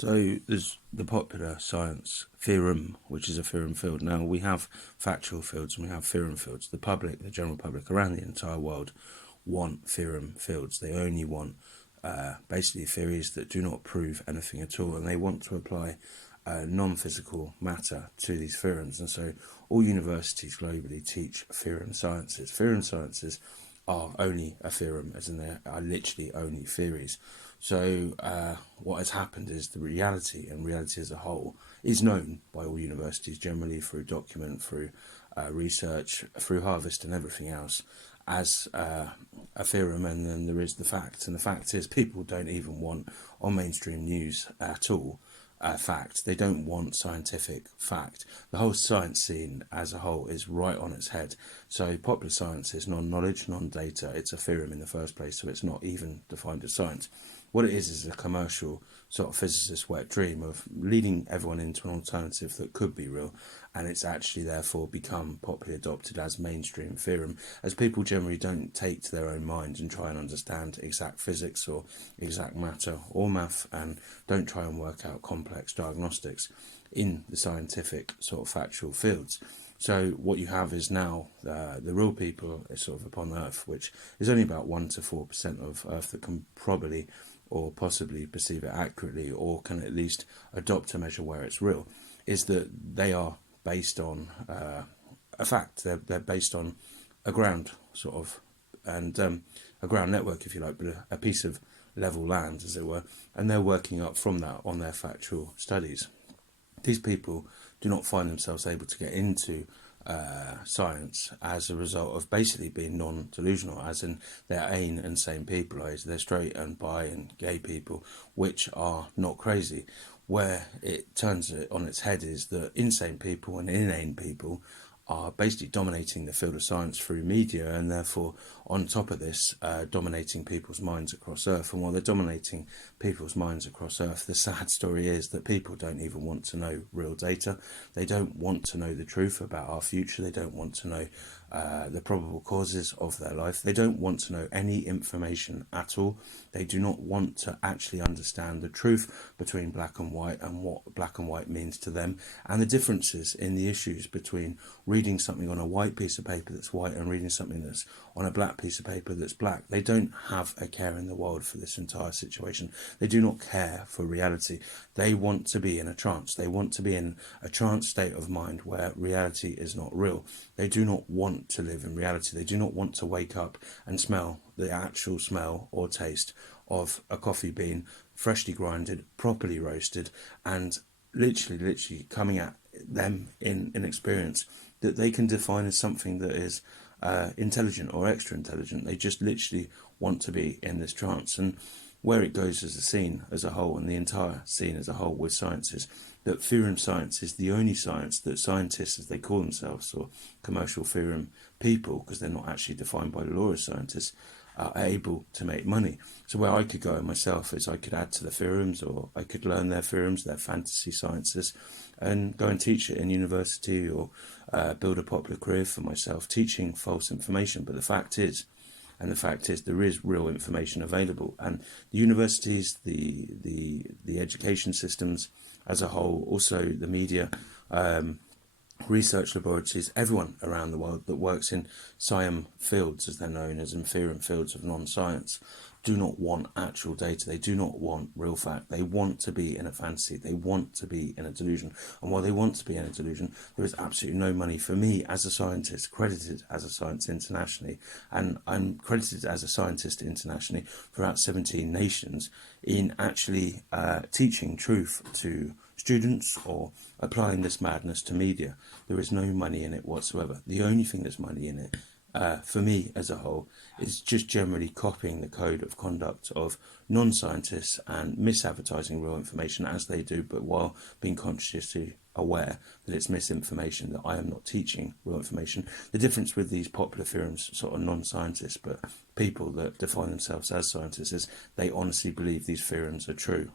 So there's the popular science theorem, which is a theorem field. Now we have factual fields and we have theorem fields. The public, the general public around the entire world want theorem fields. They only want basically theories that do not prove anything at all, and they want to apply non-physical matter to these theorems. And so all universities globally teach theorem sciences. Theorem sciences are only a theorem, as in they are literally only theories. So what has happened is the reality, and reality as a whole, is known by all universities generally through document, through research, through Harvest and everything else as a theorem. And then there is the fact, and the fact is people don't even want on mainstream news at all fact. They don't want scientific fact. The whole science scene as a whole is right on its head. So popular science is non-knowledge, non-data. It's a theorem in the first place, so it's not even defined as science. What it is a commercial sort of physicist's wet dream of leading everyone into an alternative that could be real, and it's actually therefore become popularly adopted as mainstream theorem, as people generally don't take to their own minds and try and understand exact physics or exact matter or math, and don't try and work out complex diagnostics in the scientific sort of factual fields. So what you have is now the real people is sort of upon Earth, which is only about 1 to 4% of Earth that can probably or possibly perceive it accurately, or can at least adopt a measure where it's real, is that they are based on a fact. They're based on a ground sort of, and a ground network, if you like, but a piece of level land, as it were, and they're working up from that on their factual studies. These people do not find themselves able to get into science as a result of basically being non-delusional, as in they're sane and sane people, they're straight and bi and gay people, which are not crazy. Where it turns it on its head is that insane people and inane people are basically dominating the field of science through media, and therefore on top of this dominating people's minds across Earth. And while they're dominating people's minds across Earth, the sad story is that people don't even want to know real data. They don't want to know the truth about our future. They don't want to know the probable causes of their life. They don't want to know any information at all. They do not want to actually understand the truth between black and white, and what black and white means to them, and the differences in the issues between reading something on a white piece of paper that's white and reading something that's on a black piece of paper that's black. They don't have a care in the world for this entire situation. They do not care for reality. They want to be in a trance. They want to be in a trance state of mind where reality is not real. They do not want to live in reality. They do not want to wake up and smell the actual smell or taste of a coffee bean, freshly grinded, properly roasted, and literally coming at them in an experience that they can define as something that is intelligent or extra intelligent. They just literally want to be in this trance. And where it goes as a scene as a whole, and the entire scene as a whole with science, is that theorem science is the only science that scientists, as they call themselves, or commercial theorem people, because they're not actually defined by the law as scientists, are able to make money. So where I could go myself is I could add to the theorems, or I could learn their theorems, their fantasy sciences, and go and teach it in university, or build a popular career for myself teaching false information. But the fact is there is real information available, and the universities, the education systems as a whole, also the media, research laboratories, everyone around the world that works in SIAM fields, as they're known as, in theorem fields of non-science, do not want actual data. They do not want real fact. They want to be in a fantasy. They want to be in a delusion. And while they want to be in a delusion, there is absolutely no money for me as a scientist, credited as a scientist internationally, and I'm credited as a scientist internationally throughout 17 nations, in actually teaching truth to students or applying this madness to media. There is no money in it whatsoever. The only thing there's money in it, for me as a whole, is just generally copying the code of conduct of non-scientists and misadvertising real information as they do, but while being consciously aware that it's misinformation, that I am not teaching real information. The difference with these popular theorems, sort of non-scientists, but people that define themselves as scientists, is they honestly believe these theorems are true.